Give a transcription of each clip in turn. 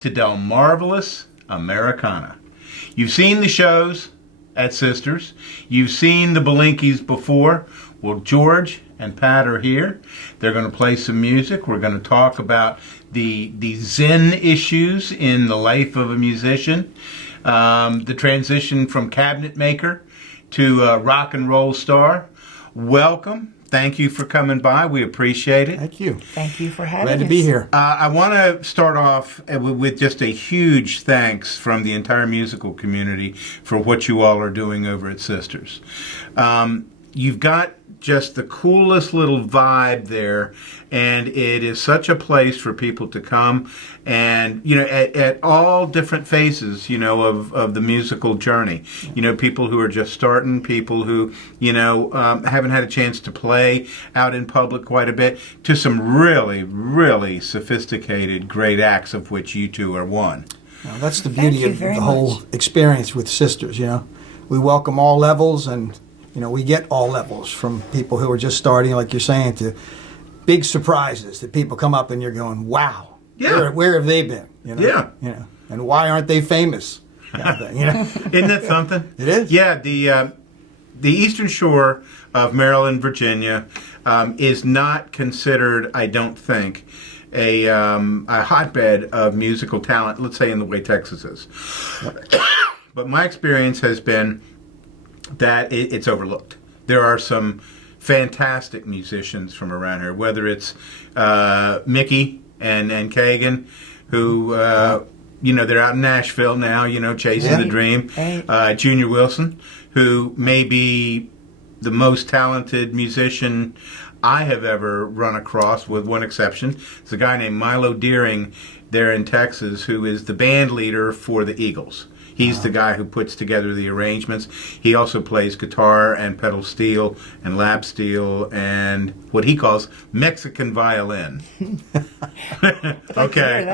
to Del Marvelous Americana. You've seen the shows at Sisters. You've seen the Bilenki'S before. Well, George and Pat are here. They're going to play some music. We're going to talk about the Zen issues in the life of a musician, the transition from cabinet maker to rock and roll star. Welcome. Thank you for coming by. We appreciate it. Thank you. Thank you for having us. Glad to be here. I want to start off with just a huge thanks from the entire musical community for what you all are doing over at Sisters. You've got just the coolest little vibe there, and it is such a place for people to come and, at all different phases, of the musical journey. People who are just starting, people who, haven't had a chance to play out in public quite a bit, to some really, really sophisticated, great acts, of which you two are one. Well, that's the beauty of the whole experience with Sisters, We welcome all levels, and we get all levels, from people who are just starting, like you're saying, to big surprises that people come up and you're going, wow, where have they been? And why aren't they famous? Isn't that something? It is. Yeah, the Eastern Shore of Maryland, Virginia, is not considered, I don't think, a hotbed of musical talent, let's say in the way Texas is. But my experience has been that it's overlooked. There are some fantastic musicians from around here, whether it's Mickey and Kagan, who, they're out in Nashville now, chasing the dream. Right. Junior Wilson, who may be the most talented musician I have ever run across, with one exception. It's a guy named Milo Deering there in Texas, who is the band leader for the Eagles. He's the guy who puts together the arrangements. He also plays guitar and pedal steel and lap steel and what he calls Mexican violin. Okay.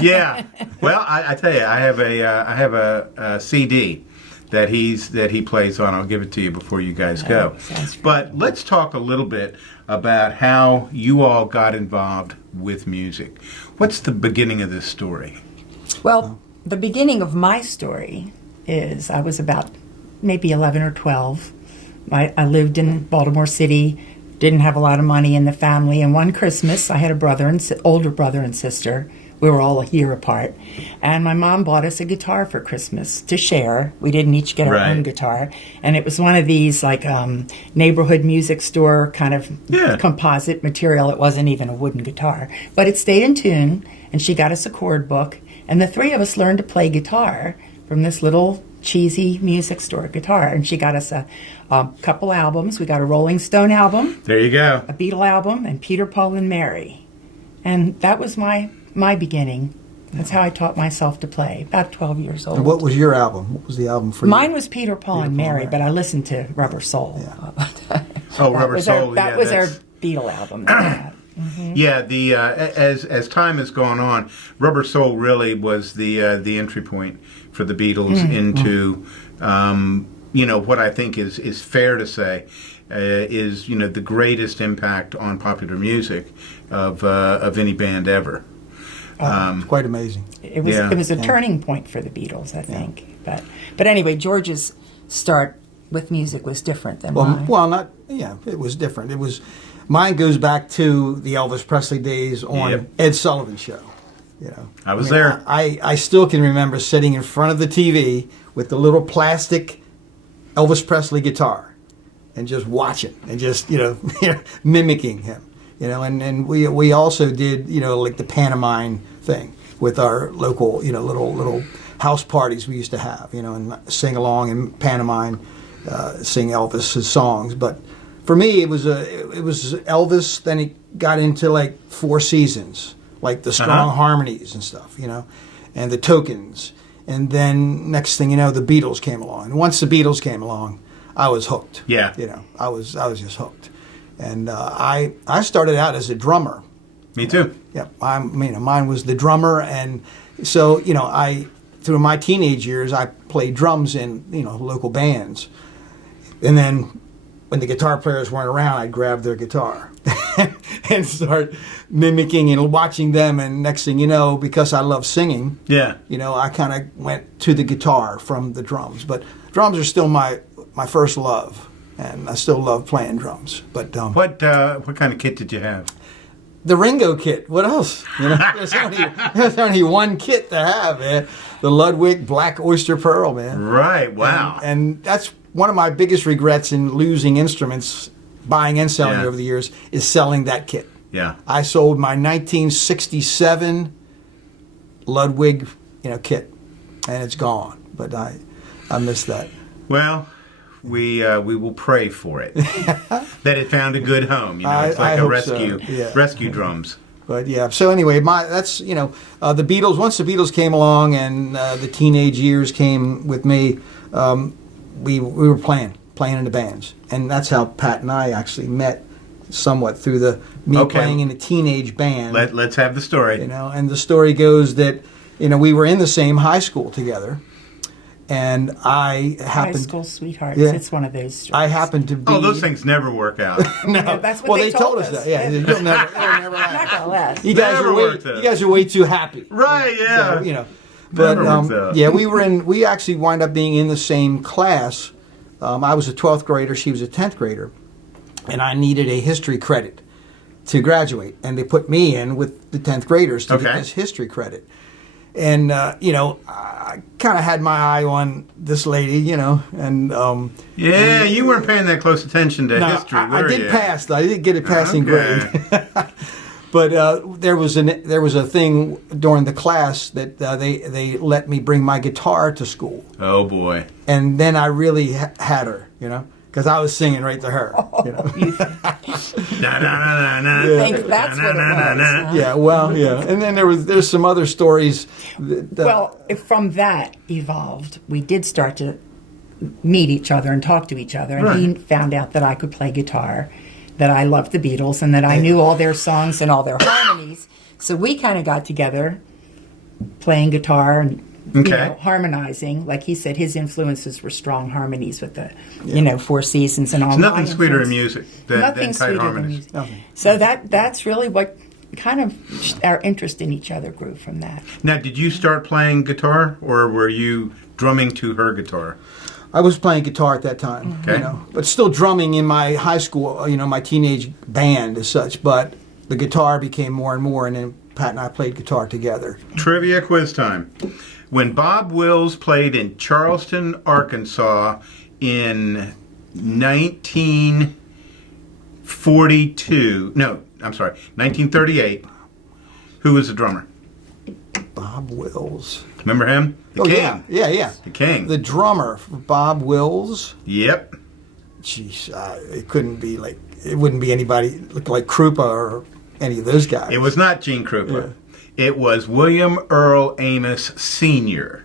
Yeah. Well, I tell you, I have a CD that he plays on. I'll give it to you before you guys go. But let's talk a little bit about how you all got involved with music. What's the beginning of this story? Well, the beginning of my story is I was about maybe 11 or 12. I lived in Baltimore City, didn't have a lot of money in the family, and one Christmas I had a older brother and sister. We were all a year apart, and my mom bought us a guitar for Christmas to share. We didn't each get our own guitar, and it was one of these neighborhood music store kind of composite material. It wasn't even a wooden guitar, but it stayed in tune, and she got us a chord book. And the three of us learned to play guitar from this little cheesy music store guitar. And she got us a couple albums. We got a Rolling Stone album. There you go. A Beatle album, and Peter, Paul, and Mary. And that was my beginning. That's how I taught myself to play, about 12 years old. And what was your album? What was the album for you? Mine was Peter, Paul, and Mary, but I listened to Rubber Soul. Yeah. Rubber Soul. That was our Beatle album. Mm-hmm. Yeah, as time has gone on, Rubber Soul really was the entry point for the Beatles into what I think is fair to say is the greatest impact on popular music of any band ever. It's quite amazing. It was a turning point for the Beatles, I think. Yeah. But anyway, George's start with music was different than mine. It was different. Mine goes back to the Elvis Presley days on Ed Sullivan Show. I was there. I still can remember sitting in front of the TV with the little plastic Elvis Presley guitar and just watching and just mimicking him. And we also did like the pantomime thing with our local little house parties we used to have and sing along and pantomime, sing Elvis's songs. But for me, it was Elvis. Then he got into like Four Seasons, like the strong harmonies and stuff, and the Tokens. And then next thing you know, the Beatles came along. And once the Beatles came along, I was hooked. Yeah. I was just hooked. And I started out as a drummer. Me too. Yeah. Mine was the drummer, and so through my teenage years, I played drums in local bands, and then when the guitar players weren't around, I'd grab their guitar and start mimicking and watching them. And next thing you know, because I love singing, Yeah. I kind of went to the guitar from the drums. But drums are still my first love, and I still love playing drums. But What kind of kit did you have? the Ringo kit. What else? There's only one kit to have, man. The Ludwig Black Oyster Pearl, man. Right. Wow. And that's one of my biggest regrets in losing instruments, buying and selling over the years, is selling that kit. Yeah. I sold my 1967 Ludwig, kit, and it's gone. But I miss that. Well, we will pray for it that it found a good home. It's like I a hope rescue, so. Yeah. rescue drums. But yeah, so anyway, that's the Beatles. Once the Beatles came along and the teenage years came with me, we were playing in the bands, and that's how Pat and I actually met, somewhat through me playing in a teenage band. Let's have the story. And the story goes that we were in the same high school together, and I happened High school sweethearts. Yeah. It's one of those stories. I happened to be. Oh, those things never work out. No, that's what they told us that. Yeah, it'll never Not happen. gonna last. You guys Never are worked out. you guys are way too happy. Right, yeah. So, but Never worked out. yeah, we actually wind up being in the same class. I was a 12th grader, she was a 10th grader, and I needed a history credit to graduate, and they put me in with the 10th graders to get this history credit. And I kind of had my eye on this lady, and Yeah, you weren't paying that close attention to history, I were did you? pass. I did get a passing grade. But there was a thing during the class that they let me bring my guitar to school, Oh boy. and then I really had her, because I was singing right to her. Na, na, na, na, na. I think that's what it was. Huh? Yeah, well, yeah, and then there's some other stories. Well, from that evolved. We did start to meet each other and talk to each other, and he found out that I could play guitar, that I loved the Beatles, and that I knew all their songs and all their harmonies. So we kind of got together, playing guitar and harmonizing. Like he said, his influences were strong harmonies with the, Four Seasons and all. There's nothing my sweeter in influence. music than Nothing tight sweeter than harmonies. music. Nothing. So that's really what kind of our interest in each other grew from that. Now, did you start playing guitar, or were you drumming to her guitar? I was playing guitar at that time, Okay. but still drumming in my high school, my teenage band as such. But the guitar became more and more, and then Pat and I played guitar together. Trivia quiz time. When Bob Wills played in Charleston, Arkansas in 1938, who was the drummer? Bob Wills. Remember him? The King. Yeah. The King. The drummer, Bob Wills. Yep. Jeez, it wouldn't be anybody look like Krupa or any of those guys. It was not Gene Krupa. It was William Earl Amos Sr.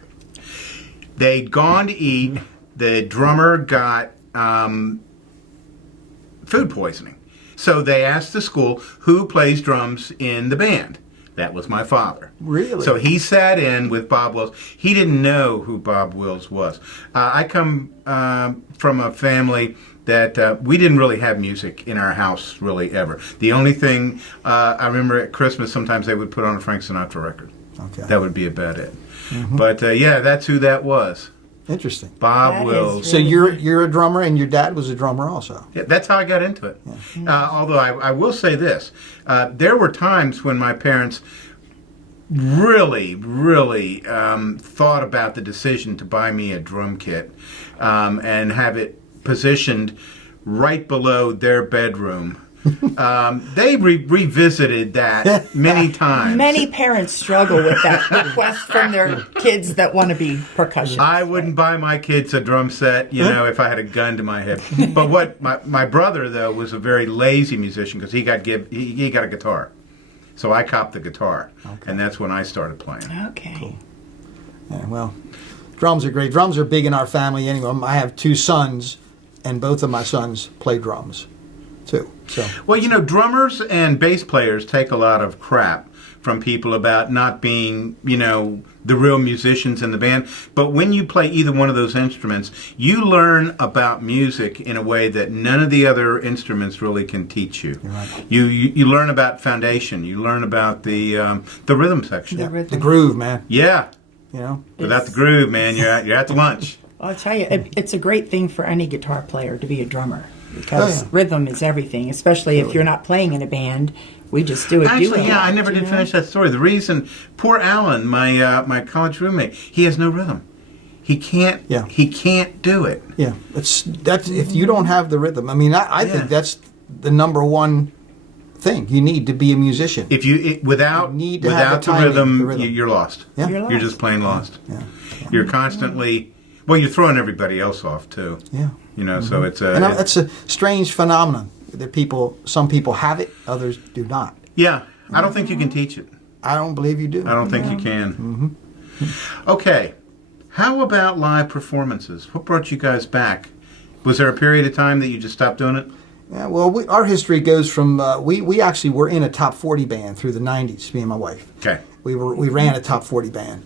They'd gone to eat. The drummer got food poisoning. So they asked the school, who plays drums in the band? That was my father. Really? So he sat in with Bob Wills. He didn't know who Bob Wills was. I come from a family that we didn't really have music in our house, really, ever. The only thing, I remember at Christmas, sometimes they would put on a Frank Sinatra record. Okay. That would be about it. But, that's who that was. Interesting. Bob That is Wills. So you're a drummer, and your dad was a drummer also. Yeah, that's how I got into it. Although I will say this, there were times when my parents really, really thought about the decision to buy me a drum kit and have it positioned right below their bedroom. They revisited that many times. Many parents struggle with that request from their kids that want to be percussionists. I wouldn't buy my kids a drum set, if I had a gun to my head. But what my brother though was a very lazy musician because he got a guitar, so I copped the guitar, and that's when I started playing. Okay. Cool. Yeah, well, drums are great. Drums are big in our family anyway. I have 2 sons, and both of my sons play drums too. So. Well, drummers and bass players take a lot of crap from people about not being, the real musicians in the band. But when you play either one of those instruments, you learn about music in a way that none of the other instruments really can teach you. Right. You learn about foundation. You learn about the rhythm section. The rhythm. The groove, man. Yeah. You know. Without the groove, man, you're at the lunch. I'll tell you, it's a great thing for any guitar player to be a drummer because Oh, yeah. rhythm is everything, especially if you're not playing in a band. We just do it. Actually, yeah, I never did finish that story. The reason, poor Alan, my college roommate, he has no rhythm. He can't. Yeah. He can't do it. Yeah, that's if you don't have the rhythm. I mean, I Yeah. think that's the number one thing you need to be a musician. If without You need to have without the the timing, rhythm, the rhythm. you're lost. Yeah. You're You're just plain lost. Yeah. You're constantly. Well, you're throwing everybody else off too. Yeah. You know, so it's a. And that's a strange phenomenon that some people have it, others do not. Yeah, I don't think you can teach it. I don't believe you do. I don't think you can. Okay, how about live performances? What brought you guys back? Was there a period of time that you just stopped doing it? Yeah, well, our history goes from we actually were in a top 40 band through the 90s. Me and my wife. Okay. We ran a top 40 band,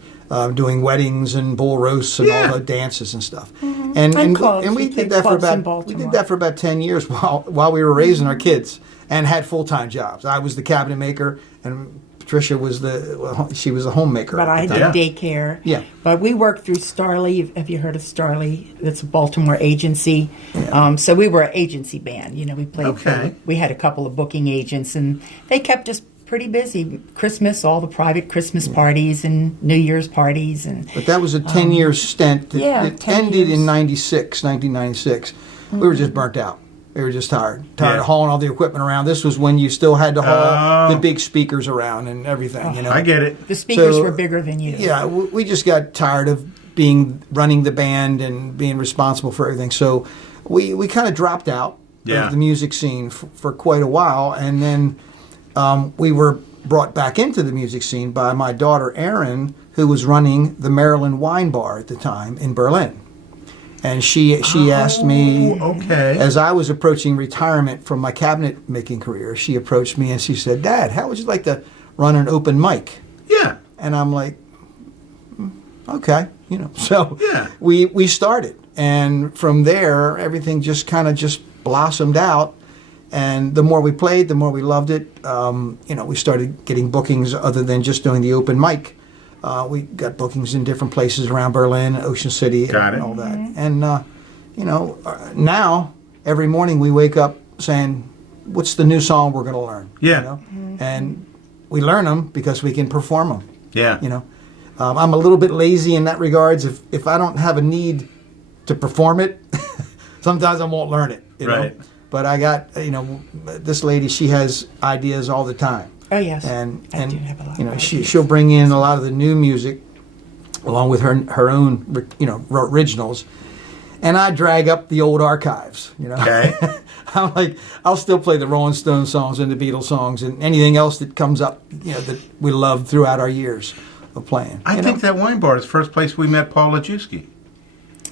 doing weddings and bull roasts and Yeah. all the dances and stuff. And clubs. And we We did did that for clubs in about we did Baltimore. that for about 10 years while we were raising our kids and had full-time jobs. I was the cabinet maker and Patricia was she was a homemaker. But I at the did time. daycare. Yeah. But we worked through Starley. Have you heard of Starley? That's a Baltimore agency. So we were an agency band. You know, we played. Okay. We had a couple of booking agents, and they kept us pretty busy. Christmas, all the private Christmas parties and New Year's parties, and But that was a 10-year stint that yeah, it 10 ended years. in 1996. We were just burnt out. We were just tired Yeah. of hauling all the equipment around. This was when you still had to haul Oh. the big speakers around and everything, you know. I get it. the speakers So, were bigger than you. Yeah, we just got tired of running the band and being responsible for everything. So we kind of dropped out Yeah. of the music scene for quite a while, and then we were brought back into the music scene by my daughter Erin, who was running the Maryland Wine Bar at the time in Berlin. And she asked me, Okay. as I was approaching retirement from my cabinet making career, she approached me and she said, "Dad, how would you like to run an open mic?" Yeah. And I'm like, okay, you know. So Yeah. we started, and from there, everything just kind of blossomed out. And the more we played, the more we loved it. You know, we started getting bookings other than just doing the open mic. We got bookings in different places around Berlin, Ocean City, Got and it. all that. And you know, now every morning we wake up saying, "What's the new song we're going to learn?" Yeah. You know? And we learn them because we can perform them. Yeah. You know, I'm a little bit lazy in that regards. If I don't have a need to perform it, sometimes I won't learn it. You know? Right. But I got, you know, this lady. She has ideas all the time, Oh yes. and I do have a lot you know, of she'll bring in a lot of the new music, along with her own, you know, originals, and I drag up the old archives. You know. Okay. I'm like, I'll still play the Rolling Stones songs and the Beatles songs and anything else that comes up, you know, that we loved throughout our years of playing. I you think know? that wine bar is the first place we met Paul Lajewski.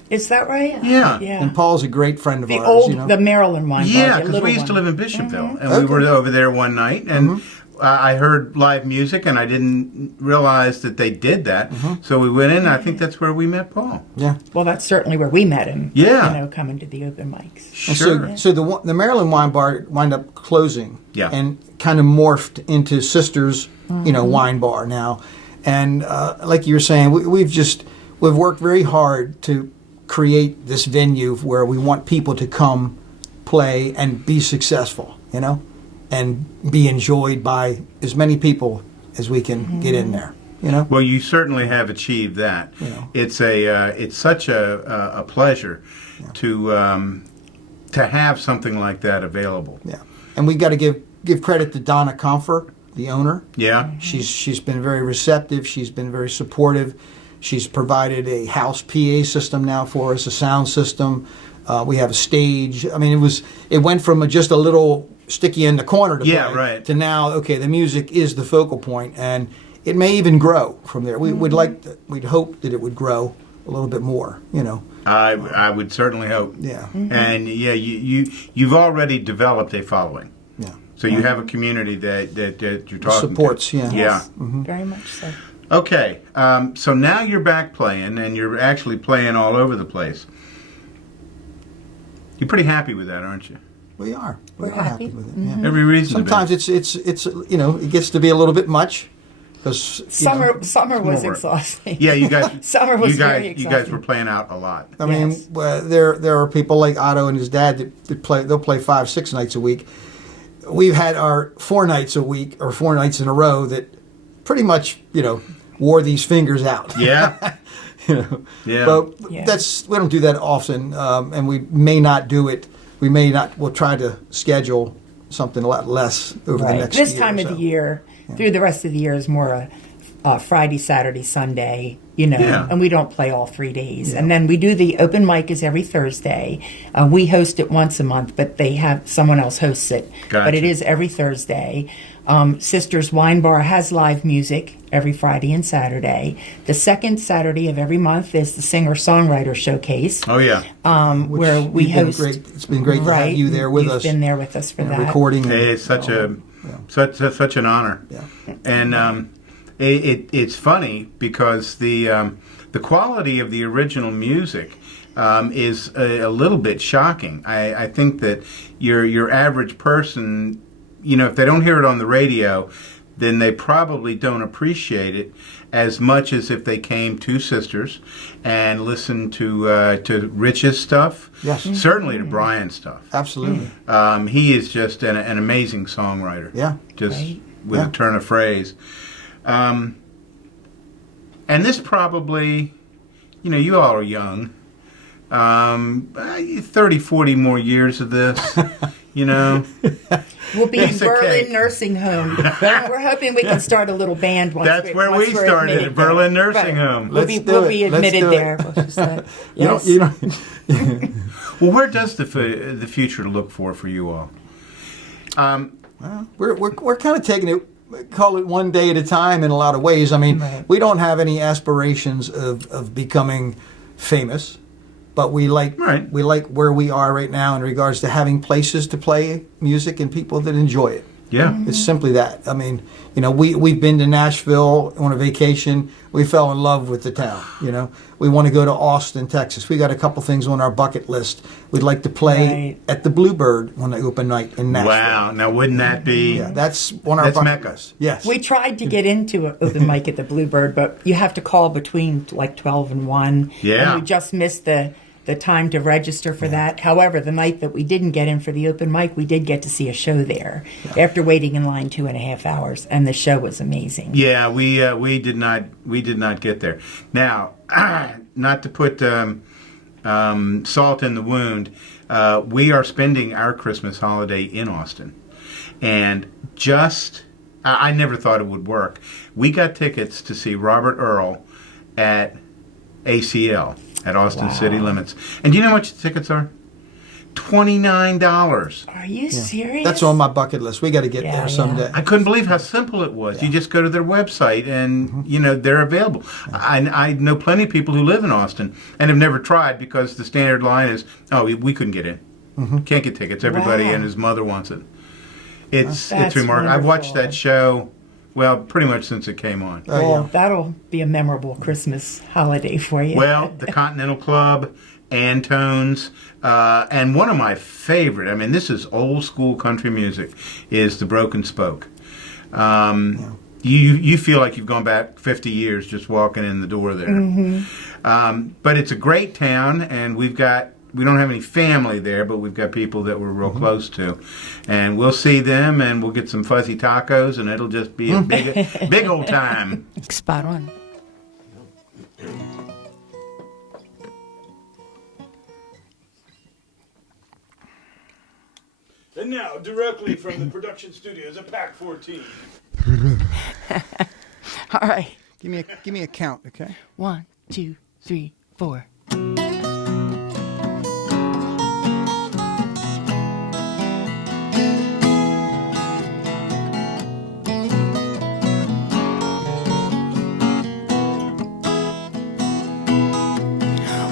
Is that right? Yeah. Yeah. And Paul's a great friend of the ours. old, you know? the Maryland wine bar. Yeah, the because little we used to one. live in Bishopville, and we Okay. were over there one night, and I heard live music, and I didn't realize that they did that. So we went in, and I think that's where we met Paul. Yeah. Well, that's certainly where we met him. Yeah. You know, coming to the open mics. And Sure. so the Maryland Wine Bar wound up closing. Yeah. And kind of morphed into Sisters, you know, Wine Bar now. And like you were saying, we've worked very hard to create this venue where we want people to come play and be successful, you know, and be enjoyed by as many people as we can get in there, you know. Well, you certainly have achieved that. Yeah. It's such a pleasure to have something like that available. Yeah. And we got to give credit to Donna Comfort, the owner. Yeah. She's been very receptive. She's been very supportive. She's provided a house PA system now for us, a sound system. We have a stage. I mean, it went from just a little sticky in the corner to Yeah, play right. to now, okay, the music is the focal point, and it may even grow from there. We'd hope that it would grow a little bit more, you know. I would certainly hope. Yeah. And yeah, you've already developed a following. Yeah. So you have a community that you're talking Supports, to. yeah. Yeah. Very much so. Okay, so now you're back playing, and you're actually playing all over the place. You're pretty happy with that, aren't you? We are. We're We are happy happy. with it. Mm-hmm. Yeah. Every reason. Sometimes it's it gets to be a little bit much because Summer was More. exhausting. Yeah, you guys. Summer was you guys. very You exhausting. guys were playing out a lot. I mean, Yes. there are people like Otto and his dad that play. They'll play 5-6 nights a week. We've had our 4 nights a week or 4 nights in a row that pretty much wore these fingers out. Yeah. Yeah. But Yeah. we don't do that often, and we may not do it. We may not. We'll try to schedule something a lot less over the Right. next This year time or of so. the year, through the rest of the year, is more a Friday, Saturday, Sunday, Yeah. and we don't play all 3 days. And then we do the open mic is every Thursday. We host it once a month, but they have someone else hosts it. But it Gotcha. is every Thursday. Sisters Wine Bar has live music every Friday and Saturday. The second Saturday of every month is the singer-songwriter showcase, Oh yeah. Which where we you've been host. great. It's been great to have you there with You've us. been there with us for that. recording. Hey, it's such such an honor. Yeah. And it's funny because the quality of the original music is a little bit shocking. I think that your average person, if they don't hear it on the radio, then they probably don't appreciate it as much as if they came to Sisters and listened to Rich's stuff. Yes. Certainly to Brian's stuff. Absolutely. He is just an amazing songwriter. Yeah. Just Right. with Yeah. a turn of phrase. And this probably, you all are young. 30, 40 more years of this, We'll be It's in Berlin okay. nursing home. We're hoping we can start a little band once. That's where we we're started, admitted at Berlin there. Nursing Right. Home. We'll Let's be, do we'll it. be Let's admitted do it. there. We'll just, yes. You don't. Well, where does the future look for you all? We're kind of taking it, call it one day at a time in a lot of ways. I mean, Right. we don't have any aspirations of becoming famous, but we like Right. where we are right now in regards to having places to play music and people that enjoy it. Yeah. It's simply that. I mean, we've been to Nashville on a vacation. We fell in love with the town. We want to go to Austin, Texas. We got a couple things on our bucket list. We'd like to play Right. at the Bluebird on the open night in Nashville. Wow. Now, wouldn't that be? Yeah, that's on our That's bucket Mecca. list. Yes. We tried to get into an open mic at the Bluebird, but you have to call between like 12 and 1. Yeah. And we just missed the time to register for that. However, the night that we didn't get in for the open mic, we did get to see a show there after waiting in line 2.5 hours, and the show was amazing. Yeah, we did not get there. Now, not to put salt in the wound, we are spending our Christmas holiday in Austin, and I never thought it would work. We got tickets to see Robert Earl at ACL at Austin City Limits, and do you know how much the tickets are? $29. Are you serious? That's on my bucket list. We got to get Yeah, there yeah. someday. I couldn't believe how simple it was. You just go to their website and, they're available. I know plenty of people who live in Austin and have never tried because the standard line is, we couldn't get in. Can't get tickets. Everybody Wow. and his mother wants it. It's That's remarkable. I've watched wonderful. that show, pretty much since it came on. Oh, Well, yeah. that'll be a memorable Christmas holiday for you. Well, the Continental Club, Antone's, and one of my favorite, this is old school country music, is the Broken Spoke. You feel like you've gone back 50 years just walking in the door there. But it's a great town, and we don't have any family there, but we've got people that we're real close to. And we'll see them, and we'll get some fuzzy tacos, and it'll just be a big old time. Spot on. And now, directly from the production studios of Pack 14. All right. Give me a count, okay? 1, 2, 3, 4.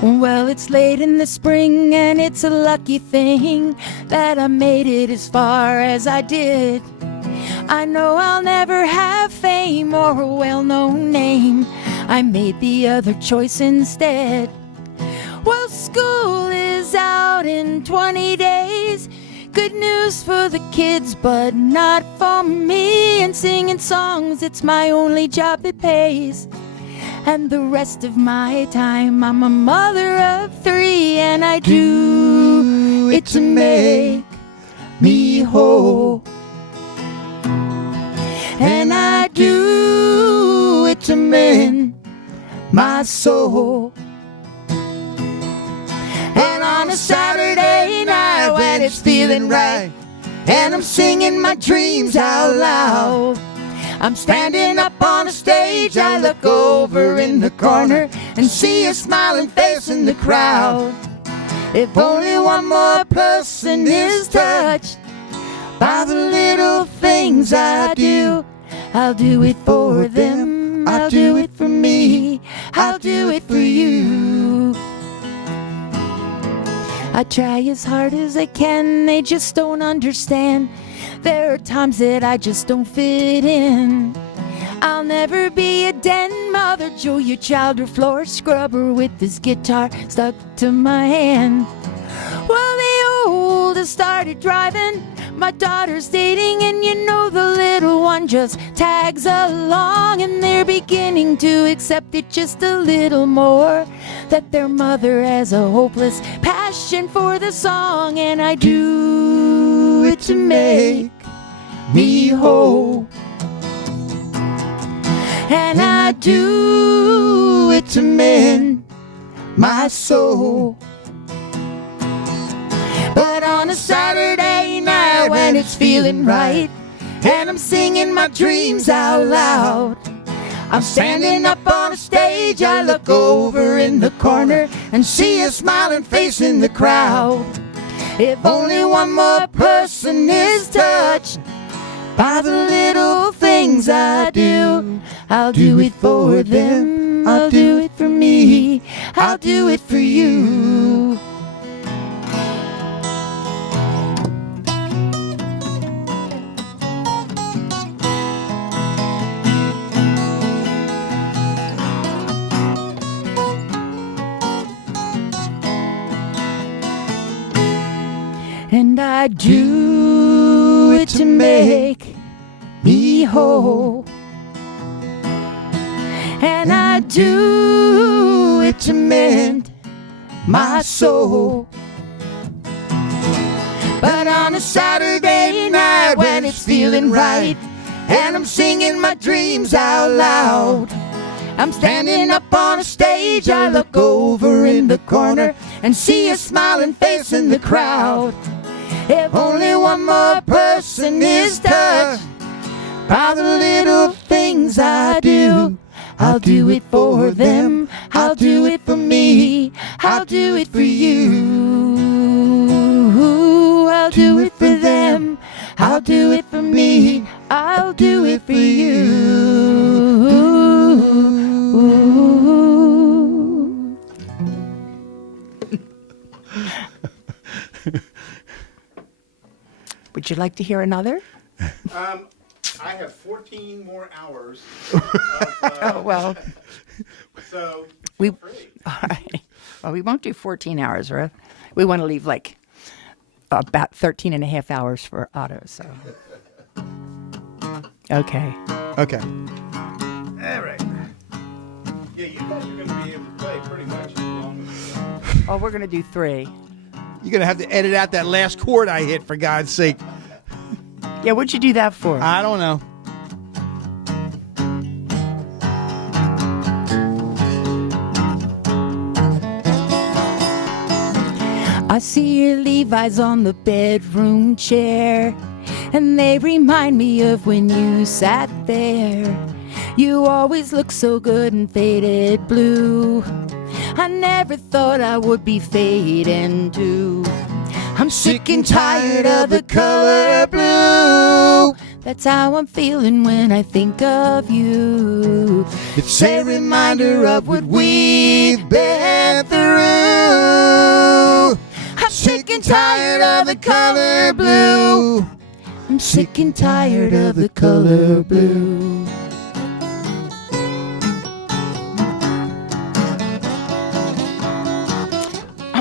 Well, it's late in the spring, and it's a lucky thing that I made it as far as I did. I know I'll never have fame name or a well-known name. I made the other choice instead. Well, school is out in 20 days. Good news for the kids, but not for me. And singing songs, it's my only job that pays. And the rest of my time, I'm a mother of 3, and I do it to make me whole. And I do it to mend my soul. And on a Saturday night when it's feeling right, and I'm singing my dreams out loud, I'm standing up on a stage, I look over in the corner and see a smiling face in the crowd. If only one more person is touched by the little things I do, I'll do it for them, I'll do it for me, I'll do it for you. I try as hard as I can, they just don't understand. There are times that I just don't fit in. I'll never be a den mother, Julia Child, or floor scrubber with this guitar stuck to my hand. Well, the oldest started driving, my daughter's dating, and you know the little one just tags along, and they're beginning to accept it just a little more, that their mother has a hopeless passion for the song. And I do it to make me whole, and I do it to mend my soul. But on a Saturday night when it's feeling right, and I'm singing my dreams out loud, I'm standing up on a stage, I look over in the corner and see a smiling face in the crowd. If only one more person is touched by the little things I do, I'll do it for them, I'll do it for me, I'll do it for you. And I do it to make me whole, and I do it to mend my soul. But on a Saturday night when it's feeling right, and I'm singing my dreams out loud, I'm standing up on a stage, I look over in the corner and see a smiling face in the crowd. If only one more person is touched by the little things I do, I'll do it for them, I'll do it for me, I'll do it for you. I'll do it for them, I'll do it for me, I'll do it for you. Would you like to hear another? I have 14 more hours. Oh, well. So, All right. Well, we won't do 14 hours, right? We want to leave like about 13 and a half hours for Otto, so. Okay. Okay. all right. Yeah, you guys are going to be able to play pretty much as long as Oh, we're going to do 3. You're going to have to edit out that last chord I hit, for God's sake. Yeah, what'd you do that for? I don't know. I see your Levi's on the bedroom chair, and they remind me of when you sat there. You always look so good in faded blue. I never thought I would be fading too. I'm sick and tired of the color blue. That's how I'm feeling when I think of you. It's a reminder of what we've been through. I'm sick and tired of the color blue. I'm sick and tired of the color blue.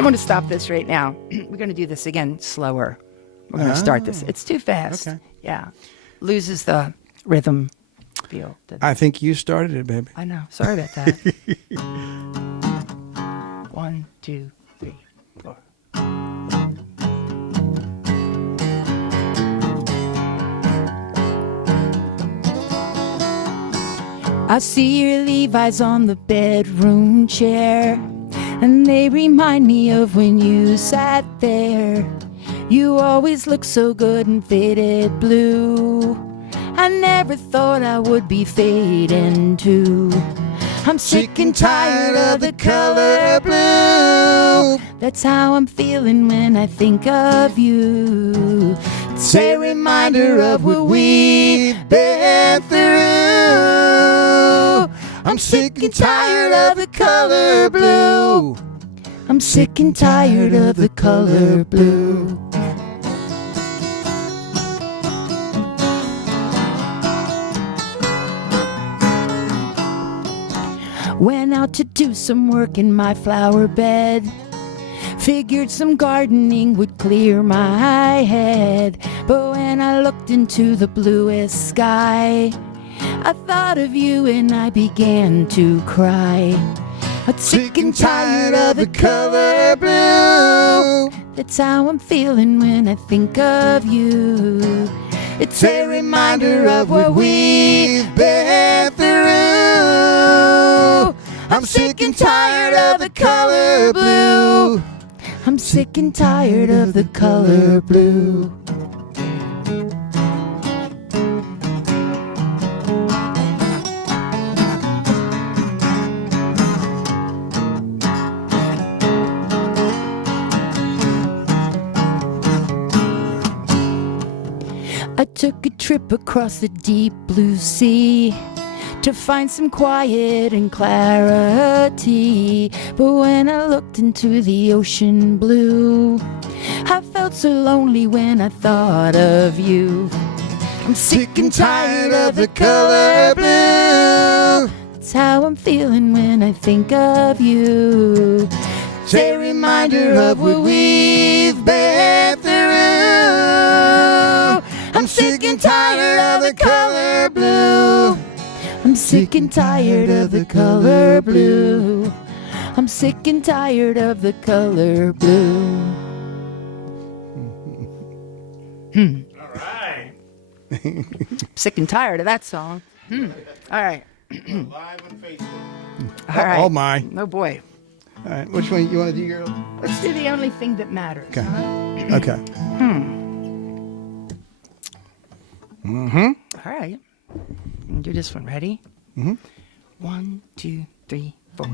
I'm going to stop this right now. We're going to do this again slower. We're going to start this. It's too fast. Okay. Yeah. Loses the rhythm feel. I think you started it, baby. I know. Sorry about that. 1, 2, 3, 4. I see your Levi's on the bedroom chair, and they remind me of when you sat there. You always look so good in faded blue. I never thought I would be fading too. I'm sick and tired of the color blue. That's how I'm feeling when I think of you. It's a reminder of what we've been through. I'm sick and tired of the color blue. I'm sick and tired of the color blue. Went out to do some work in my flower bed. Figured some gardening would clear my head. But when I looked into the bluest sky, I thought of you and I began to cry. I'm sick and tired of the color blue. That's how I'm feeling when I think of you. It's a reminder of what we've been through. I'm sick and tired of the color blue. I'm sick and tired of the color blue. I took a trip across the deep blue sea to find some quiet and clarity. But when I looked into the ocean blue, I felt so lonely when I thought of you. I'm sick and tired of the color blue. That's how I'm feeling when I think of you. It's a reminder of what we've been through. I'm sick and tired of the color blue. I'm sick and tired of the color blue. I'm sick and tired of the color blue. All right. Sick and tired of that song. All right. Live on Facebook. All right. Oh, my. Oh, boy. All right. Which one you want to do, girl? Let's do the only thing that matters. Okay. Huh? Okay. All right. Do this one. Ready? 1, 2, 3, 4.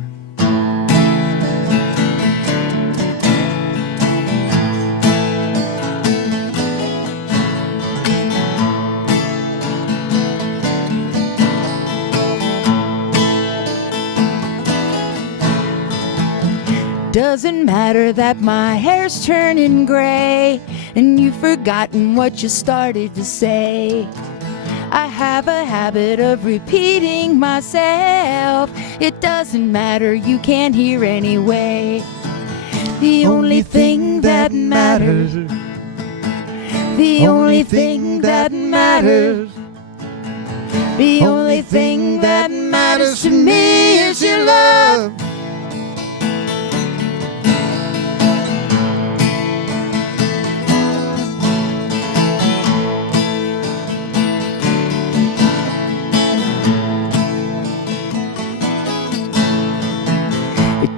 Doesn't matter that my hair's turning gray and you've forgotten what you started to say. I have a habit of repeating myself. It doesn't matter, you can't hear anyway. The only thing that matters, the only thing that matters, the only thing that matters to me is your love.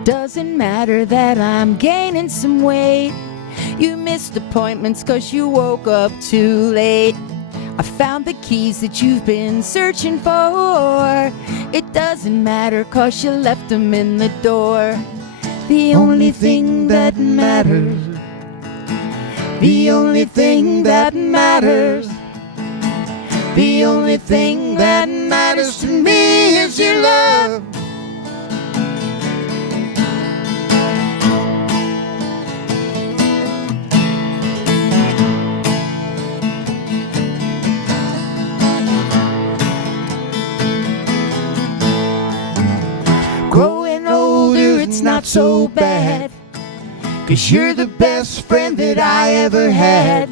Doesn't matter that I'm gaining some weight. You missed appointments 'cause you woke up too late. I found the keys that you've been searching for. It doesn't matter 'cause you left them in the door. The only thing that matters, the only thing that matters, the only thing that matters to me is your love. Growing older, it's not so bad, 'cause you're the best friend that I ever had.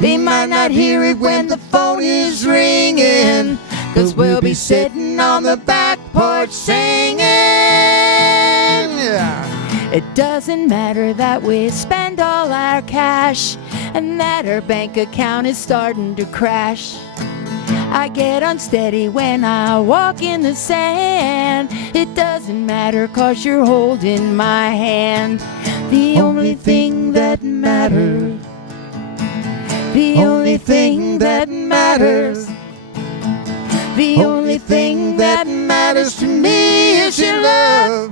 They might not hear it when the phone is ringing, 'cause we'll be sitting on the back porch singing. It doesn't matter that we spend all our cash and that our bank account is starting to crash. I get unsteady when I walk in the sand. It doesn't matter 'cause you're holding my hand. The only thing that matters, the only thing that matters, the only thing that matters to me is your love.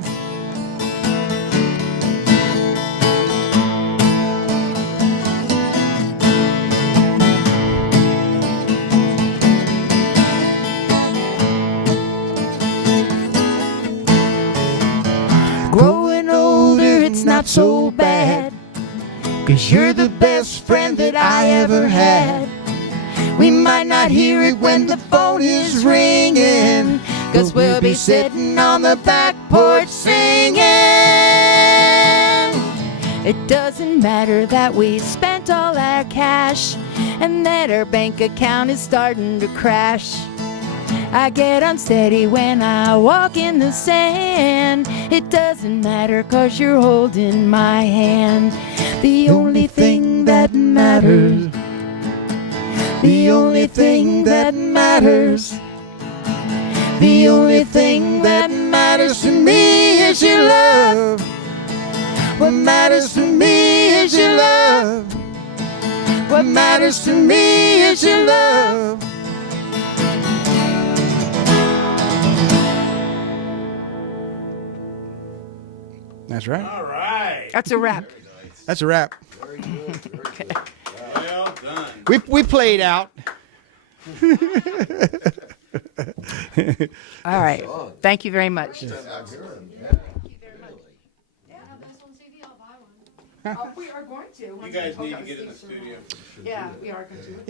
Growing older, it's not so bad, 'cause you're the best friend that I ever had. We might not hear it when the phone is ringing, 'cause we'll be sitting on the back porch singing. It doesn't matter that we spent all our cash and that our bank account is starting to crash. I get unsteady when I walk in the sand. It doesn't matter 'cause you're holding my hand. The only thing that matters, the only thing that matters, the only thing that matters to me is your love. What matters to me is your love. What matters to me is your love. That's right. All right. That's a wrap. That's a wrap. Well done. We played out. All right. Thank you very much. We are going to. You guys need to get in the studio. Yeah, we are going to.